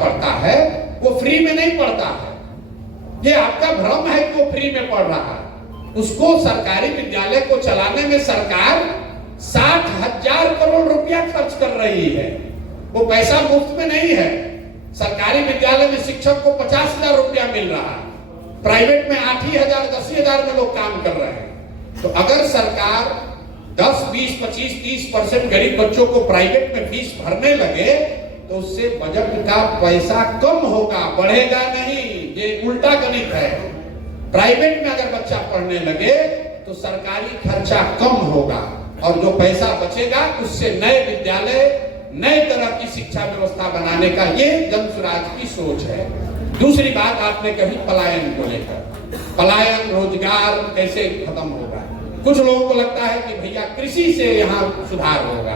पढ़ता है वो फ्री में नहीं पढ़ता है। ये आपका भ्रम है कि वो फ्री में पढ़ रहा है। उसको सरकारी विद्यालय को चलाने में सरकार 60,000 करोड़ रुपया खर्च कर रही है। वो पैसा मुफ्त में नहीं है। सरकारी विद्यालय में शिक्षक को 50,000 रुपया मिल रहा है, प्राइवेट में 8,000 10,000 में लोग काम कर रहे हैं। तो अगर सरकार 10, 20, 25, 30% गरीब बच्चों को प्राइवेट में फीस भरने लगे तो उससे बजट का पैसा कम होगा, बढ़ेगा नहीं। ये उल्टा गणित है। प्राइवेट में अगर बच्चा पढ़ने लगे तो सरकारी खर्चा कम होगा और जो पैसा बचेगा उससे नए विद्यालय, नए तरह की शिक्षा व्यवस्था बनाने का ये जन स्वराज की सोच है। दूसरी बात आपने कही पलायन को लेकर, पलायन रोजगार कैसे खत्म होगा। कुछ लोगों को लगता है कि भैया कृषि से यहाँ सुधार होगा,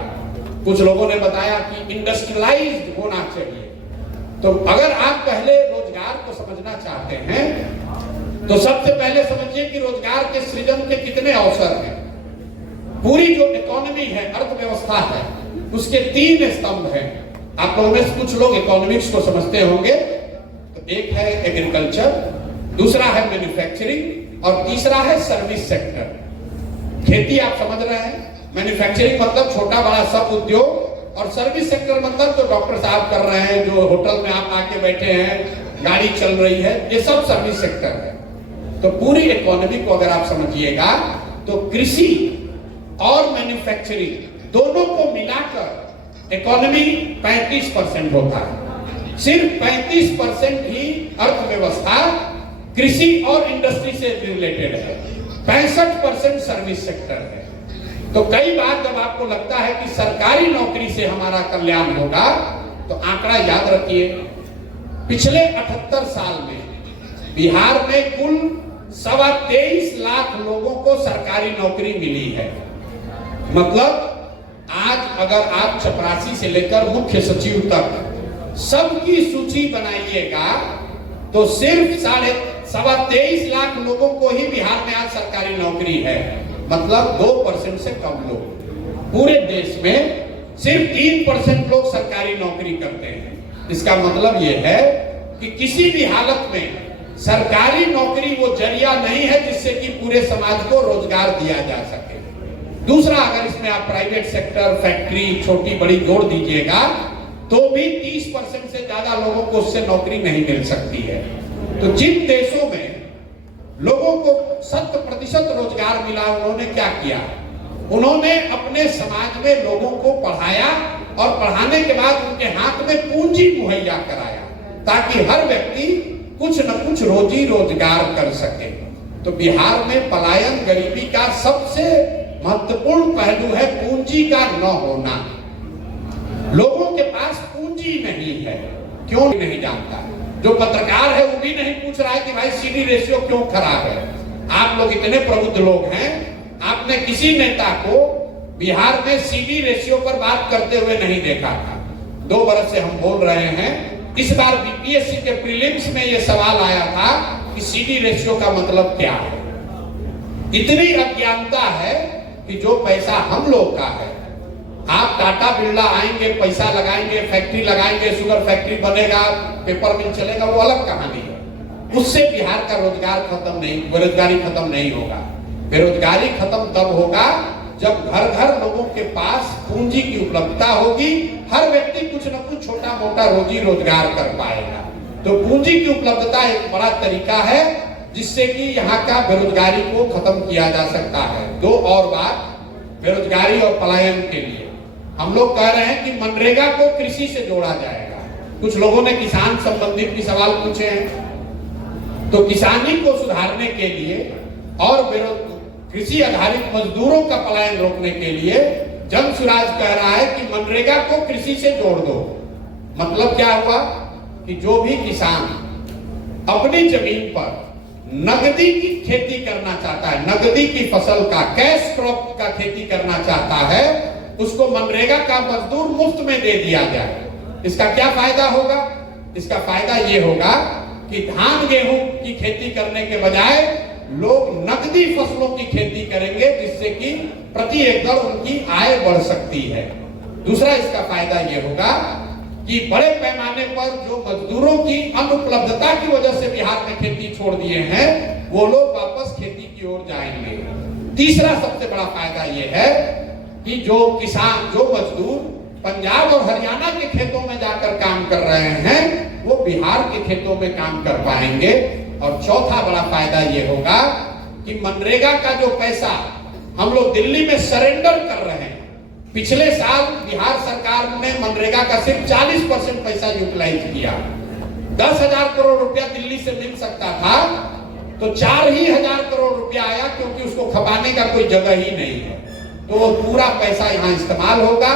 कुछ लोगों ने बताया कि इंडस्ट्रियलाइज्ड होना चाहिए। तो अगर आप पहले रोजगार को समझना चाहते हैं तो सबसे पहले समझिए कि रोजगार के सृजन के कितने अवसर हैं। पूरी जो इकोनॉमी है, अर्थव्यवस्था है, उसके 3 स्तंभ हैं। आप लोगों में कुछ लोग इकोनॉमिक्स को समझते होंगे। तो एक है एग्रीकल्चर, दूसरा है मैन्युफैक्चरिंग और तीसरा है सर्विस सेक्टर। खेती आप समझ रहे हैं, मैन्युफैक्चरिंग मतलब छोटा बड़ा सब उद्योग, और सर्विस सेक्टर मतलब जो डॉक्टर साहब कर रहे हैं, जो होटल में आप आके बैठे हैं, गाड़ी चल रही है, ये सब सर्विस सेक्टर है। तो पूरी इकोनॉमी को अगर आप समझिएगा तो कृषि और मैन्युफैक्चरिंग दोनों को मिलाकर इकोनॉमी 35% होता है। सिर्फ 35% ही अर्थव्यवस्था कृषि और इंडस्ट्री से रिलेटेड है, 65% सर्विस सेक्टर है। तो कई बार जब आपको लगता है कि सरकारी नौकरी से हमारा कल्याण होगा तो आंकड़ा याद रखिए, पिछले 78 साल में बिहार में कुल 23.25 लाख लोगों को सरकारी नौकरी मिली है। मतलब आज अगर आप चपरासी से लेकर मुख्य सचिव तक सबकी सूची बनाइएगा तो सिर्फ 23.25 लाख लोगों को ही बिहार में आज सरकारी नौकरी है। मतलब 2% से कम लोग। पूरे देश में सिर्फ 3% लोग सरकारी नौकरी करते हैं। इसका मतलब यह है कि किसी भी हालत में सरकारी नौकरी वो जरिया नहीं है जिससे कि पूरे समाज को रोजगार दिया जा सके। दूसरा, अगर इसमें आप प्राइवेट सेक्टर, फैक्ट्री, छोटी बड़ी जोड़ दीजिएगा तो भी 30% से ज्यादा लोगों को उससे नौकरी नहीं मिल सकती है। तो जिन देशों में लोगों को 100% रोजगार मिला, उन्होंने क्या किया? उन्होंने अपने समाज में लोगों को पढ़ाया और पढ़ाने के बाद उनके हाथ में पूंजी मुहैया कराया ताकि हर व्यक्ति कुछ न कुछ रोजी रोजगार कर सके। तो बिहार में पलायन, गरीबी का सबसे महत्वपूर्ण पहलू है पूंजी का न होना। लोगों के पास पूंजी नहीं है। क्यों नहीं जानता? जो पत्रकार है वो भी नहीं पूछ रहा है कि भाई सीडी रेशियो क्यों खराब है। आप लोग इतने प्रबुद्ध लोग हैं, आपने किसी नेता को बिहार में सीडी रेशियो पर बात करते हुए नहीं देखा था। 2 बरस से हम बोल रहे हैं। इस बार बीपीएससी के प्रीलिम्स में यह सवाल आया था कि सीडी रेशियो का मतलब क्या है। इतनी अज्ञानता है कि जो पैसा हम लोग का है, आप टाटा बिरला आएंगे, पैसा लगाएंगे, फैक्ट्री लगाएंगे, शुगर फैक्ट्री बनेगा, पेपर मिल चलेगा, वो अलग कहानी है। उससे बिहार का रोजगार खत्म नहीं, बेरोजगारी खत्म नहीं होगा। बेरोजगारी खत्म तब होगा जब घर घर लोगों के पास पूंजी की उपलब्धता होगी। हर व्यक्ति कुछ न कुछ छोटा मोटा रोजी रोजगार कर पाएगा। तो पूंजी की उपलब्धता एक बड़ा तरीका है जिससे कि यहाँ का बेरोजगारी को खत्म किया जा सकता है। 2 और बात बेरोजगारी और पलायन के लिए हम लोग कह रहे हैं कि मनरेगा को कृषि से जोड़ा जाएगा। कुछ लोगों ने किसान संबंधित भी सवाल पूछे हैं। तो किसानी को सुधारने के लिए और कृषि आधारित मजदूरों का पलायन रोकने के लिए जन स्वराज कह रहा है कि मनरेगा को कृषि से जोड़ दो। मतलब क्या हुआ कि जो भी किसान अपनी जमीन पर नगदी की खेती करना चाहता है, नगदी की फसल का, कैश क्रॉप का खेती करना चाहता है, उसको मनरेगा का मजदूर मुफ्त में दे दिया जाए। इसका क्या फायदा होगा? इसका फायदा ये होगा कि धान गेहूं की खेती करने के बजाय लोग नगदी फसलों की खेती करेंगे जिससे कि प्रति एकड़ उनकी आय बढ़ सकती है। दूसरा इसका फायदा ये होगा कि बड़े पैमाने पर जो मजदूरों की अनुपलब्धता की वजह से बिहार में खेती छोड़ दिए हैं, वो लोग वापस खेती की ओर जाएंगे। तीसरा सबसे बड़ा फायदा ये है कि जो किसान, जो मजदूर पंजाब और हरियाणा के खेतों में जाकर काम कर रहे हैं, वो बिहार के खेतों में काम कर पाएंगे। और चौथा बड़ा फायदा ये होगा कि मनरेगा का जो पैसा हम लोग दिल्ली में सरेंडर कर रहे हैं, पिछले साल बिहार सरकार ने मनरेगा का सिर्फ 40% पैसा यूटिलाइज किया। 10,000 करोड़ रुपया दिल्ली से मिल सकता था, तो 4,000 करोड़ रुपया आया, क्योंकि उसको खपाने का कोई जगह ही नहीं है। तो वो पूरा पैसा यहाँ इस्तेमाल होगा,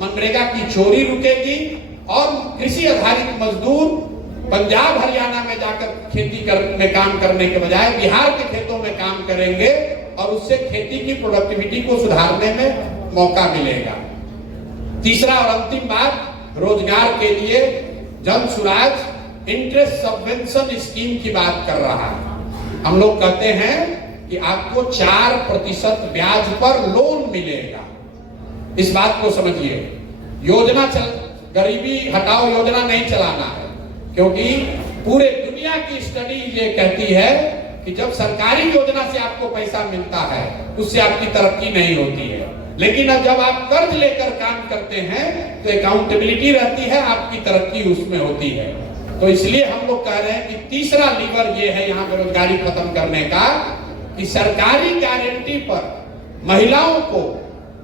मनरेगा की चोरी रुकेगी और कृषि आधारित मजदूर पंजाब हरियाणा में जाकर खेती में काम करने के बजाय बिहार के खेतों में काम करेंगे और उससे खेती की प्रोडक्टिविटी को सुधारने में मौका मिलेगा। तीसरा और अंतिम बात, रोजगार के लिए Jan Suraaj interest subvention scheme की बात कर रहा है। हम लोग कहते हैं कि आपको 4% ब्याज पर लोन मिलेगा। इस बात को समझिए, योजना गरीबी हटाओ योजना नहीं चलाना है, क्योंकि पूरे दुनिया की स्टडी ये कहती है कि जब सरकारी योजना से आपको पैसा मिलता है, उससे आपकी तरक्की नहीं होती है। लेकिन अब जब आप कर्ज लेकर काम करते हैं तो अकाउंटेबिलिटी रहती है, आपकी तरक्की उसमें होती है। तो इसलिए हम लोग कह रहे हैं कि तीसरा लीवर ये है यहाँ बेरोजगारी खत्म करने का, कि सरकारी गारंटी पर महिलाओं को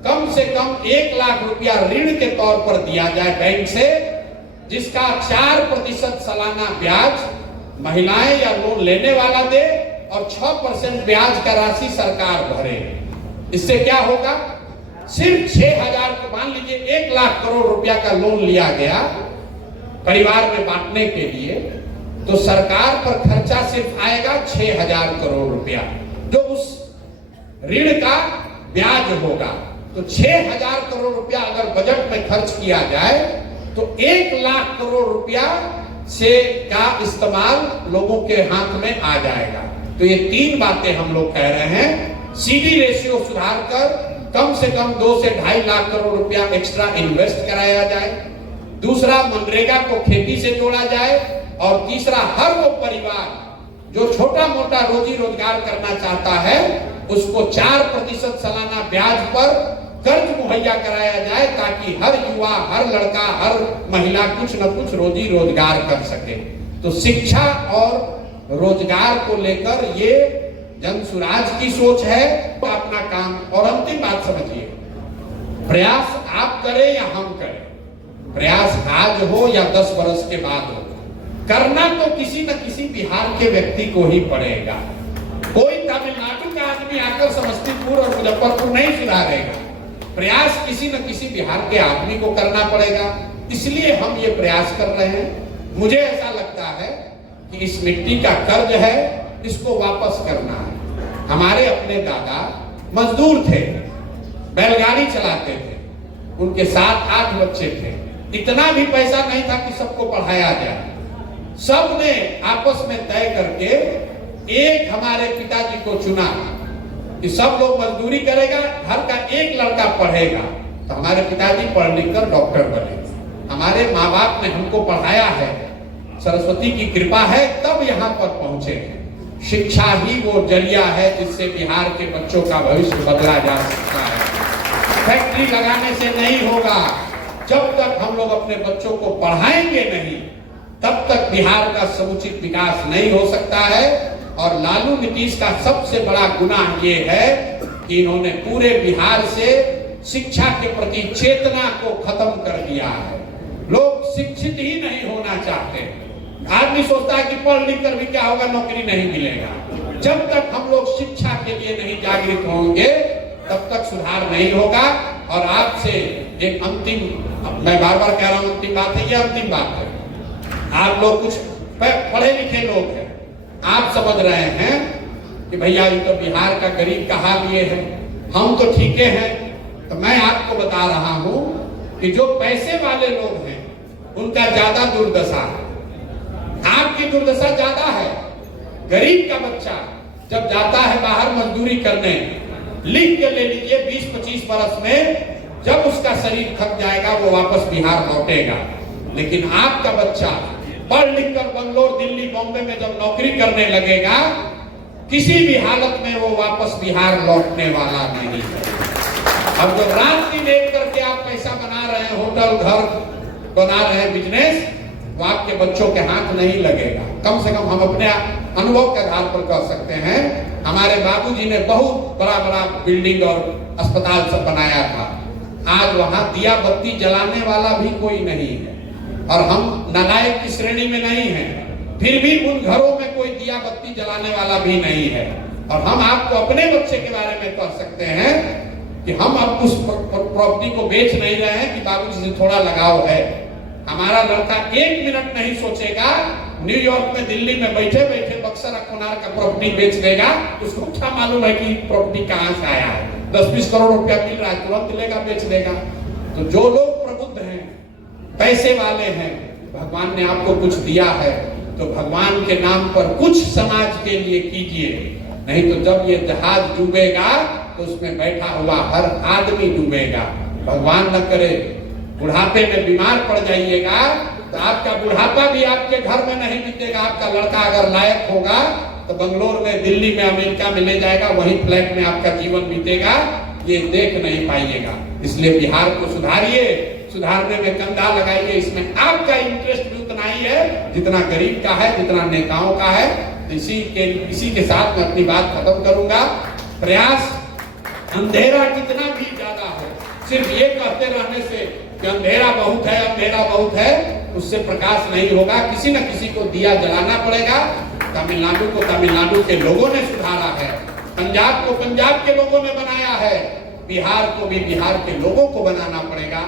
कम से कम 1 लाख रुपया ऋण के तौर पर दिया जाए बैंक से, जिसका 4% सालाना ब्याज महिलाएं या लोन लेने वाला दे और 6% ब्याज का राशि सरकार भरे। इससे क्या होगा, सिर्फ 6,000, मान लीजिए 1 लाख करोड़ रुपया का लोन लिया गया परिवार में बांटने के लिए, तो सरकार पर खर्चा सिर्फ आएगा 6,000 करोड़ रुपया, जो उस ऋण का ब्याज होगा। तो 6,000 करोड़ रुपया अगर बजट में खर्च किया जाए तो 1 लाख करोड़ रुपया से का इस्तेमाल लोगों के हाथ में आ जाएगा। तो ये 3 बातें हम लोग कह रहे हैं। सीडी रेशियो सुधार कर कम से कम 2 से 2.5 लाख करोड़ रुपया एक्स्ट्रा इन्वेस्ट कराया जाए। दूसरा, मनरेगा को खेती से जोड़ा जाए। और तीसरा, हर वो परिवार जो छोटा मोटा रोजी रोजगार करना चाहता है, उसको 4% सालाना ब्याज पर कर्ज मुहैया कराया जाए, ताकि हर युवा, हर लड़का, हर महिला कुछ न कुछ रोजी रोजगार कर सके। तो शिक्षा और रोजगार को लेकर ये जन सुराज की सोच है, अपना काम। और अंतिम बात समझिए, प्रयास आप करें या हम करें, प्रयास आज हो या 10 वर्ष के बाद हो, करना तो किसी न किसी बिहार के व्यक्ति को ही पड़ेगा। कोई तमिलनाडु का आदमी आकर समस्तीपुर और मुजफ्फरपुर नहीं सुधारेगा, प्रयास किसी न किसी बिहार के आदमी को करना पड़ेगा। इसलिए हम ये प्रयास कर रहे हैं। मुझे ऐसा लगता है कि इस मिट्टी का कर्ज है, इसको वापस करना है। हमारे अपने दादा मजदूर थे, बैलगाड़ी चलाते थे, उनके 7-8 बच्चे थे। इतना भी पैसा नहीं था कि सबको पढ़ाया जाए। सबने आपस में तय करके एक हमारे पिताजी को चुना कि सब लोग मजदूरी करेगा, घर का एक लड़का पढ़ेगा। तो हमारे पिताजी पढ़ लिख कर डॉक्टर बने। हमारे माँ बाप ने हमको पढ़ाया है, सरस्वती की कृपा है, तब यहाँ पर पहुंचे हैं। शिक्षा ही वो जरिया है जिससे बिहार के बच्चों का भविष्य बदला जा सकता है। फैक्ट्री लगाने से नहीं होगा। जब तक हम लोग अपने बच्चों को पढ़ाएंगे नहीं, तब तक बिहार का समुचित विकास नहीं हो सकता है। और लालू नीतीश का सबसे बड़ा गुनाह ये है कि इन्होंने पूरे बिहार से शिक्षा के प्रति चेतना को खत्म कर दिया है। लोग शिक्षित ही नहीं होना चाहते। आदमी सोचता है कि पढ़ लिख कर भी क्या होगा, नौकरी नहीं मिलेगा। जब तक हम लोग शिक्षा के लिए नहीं जागृत होंगे, तब तक सुधार नहीं होगा। और आपसे एक अंतिम, मैं बार बार कह रहा हूं अंतिम बात है, ये अंतिम बात है। आप लोग कुछ पढ़े लिखे लोग हैं, आप समझ रहे हैं कि भैया ये तो बिहार का गरीब का हाल ये है, हम तो ठीक हैं। तो मैं आपको बता रहा हूं कि जो पैसे वाले लोग हैं उनका ज्यादा दुर्दशा है, आपकी दुर्दशा ज्यादा है। गरीब का बच्चा जब जाता है बाहर मजदूरी करने, लिख के ले लीजिए 20-25 बरस में जब उसका शरीर थक जाएगा वो वापस बिहार लौटेगा। लेकिन आपका बच्चा पढ़ लिख कर बंगलोर, दिल्ली, बॉम्बे में जब नौकरी करने लगेगा, किसी भी हालत में वो वापस बिहार लौटने वाला नहीं है। अब जो रात दिन एक करके आप पैसा बना रहे हैं, होटल, घर बना रहे हैं, बिजनेस, वो आपके बच्चों के हाथ नहीं लगेगा। कम से कम हम अपने अनुभव के आधार पर कह सकते हैं, हमारे बाबूजी ने बहुत बड़ा बड़ा बिल्डिंग और अस्पताल सब बनाया था। आज वहां दिया बत्ती जलाने वाला भी कोई नहीं है, और हम नालायक की श्रेणी में नहीं हैं, फिर भी उन घरों में कोई दिया बत्ती जलाने वाला भी नहीं है। और हम आपको अपने बच्चे के बारे में कह सकते हैं कि हम अब उस प्रॉपर्टी को बेच नहीं रहे हैं कि बाबूजी से थोड़ा लगाव है। हमारा लड़का एक मिनट नहीं सोचेगा, न्यूयॉर्क में, दिल्ली में बैठे बैठे बक्सर अखबार का प्रॉपर्टी बेच देगा। उसको क्या मालूम है कि प्रॉपर्टी कहां से आया है? 10-20 करोड़ रुपया मिल रहा है, तुरंत लेगा, बेच देगा। तो जो लोग प्रबुद्ध हैं, पैसे वाले हैं, भगवान ने आपको कुछ दिया है तो भगवान के नाम पर कुछ समाज के लिए कीजिए, नहीं तो जब ये जहाज डूबेगा तो उसमें बैठा हुआ हर आदमी डूबेगा। भगवान न करे बुढ़ापे में बीमार पड़ जाइएगा तो आपका बुढ़ापा भी आपके घर में नहीं बीतेगा। आपका लड़का अगर लायक होगा तो बंगलोर में, दिल्ली में, अमेरिका में ले जाएगा, वहीं फ्लैट में आपका जीवन बीतेगा, ये देख नहीं पाइएगा। इसलिए बिहार को सुधारिए, सुधारने में कंधा लगाइए। इसमें आपका इंटरेस्ट भी उतना ही है जितना गरीब का है, जितना नेताओं का है। इसी के साथ मैं अपनी बात खत्म करूंगा। प्रयास, अंधेरा कितना भी ज्यादा है, सिर्फ ये कहते रहने से कि अंधेरा बहुत है, अंधेरा बहुत है, उससे प्रकाश नहीं होगा। किसी न किसी को दिया जलाना पड़ेगा। तमिलनाडु को तमिलनाडु के लोगों ने सुधारा है, पंजाब को पंजाब के लोगों ने बनाया है, बिहार को भी बिहार के लोगों को बनाना पड़ेगा।